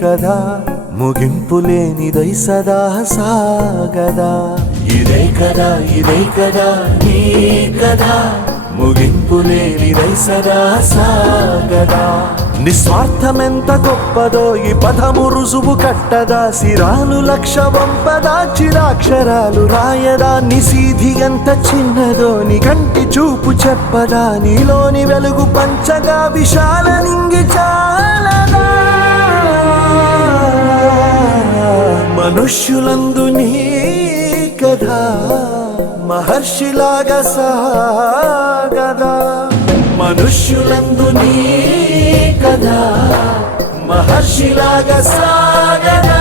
కదా ముగింపు లేనిదై సదా సాగదా ఇదే కదా నీ కదా ముగింపు లేనిదై సదా సాగదా నిస్వార్థమెంత గొప్పదో ఈ పదము రుజువు కట్టదా సిరాలు లక్ష వంపదా చిరాక్షరాలు రాయదా నిసీధి ఎంత చిన్నదో నీ కంటి చూపు చెప్పదా నీలోని వెలుగు పంచగా విశాల నింగి చాలదా మనుష్యులందు నీ కథ మహర్షిలాగా సాగదా మనుష్యులందు నీ కథ మహర్షిలాగా సాగదా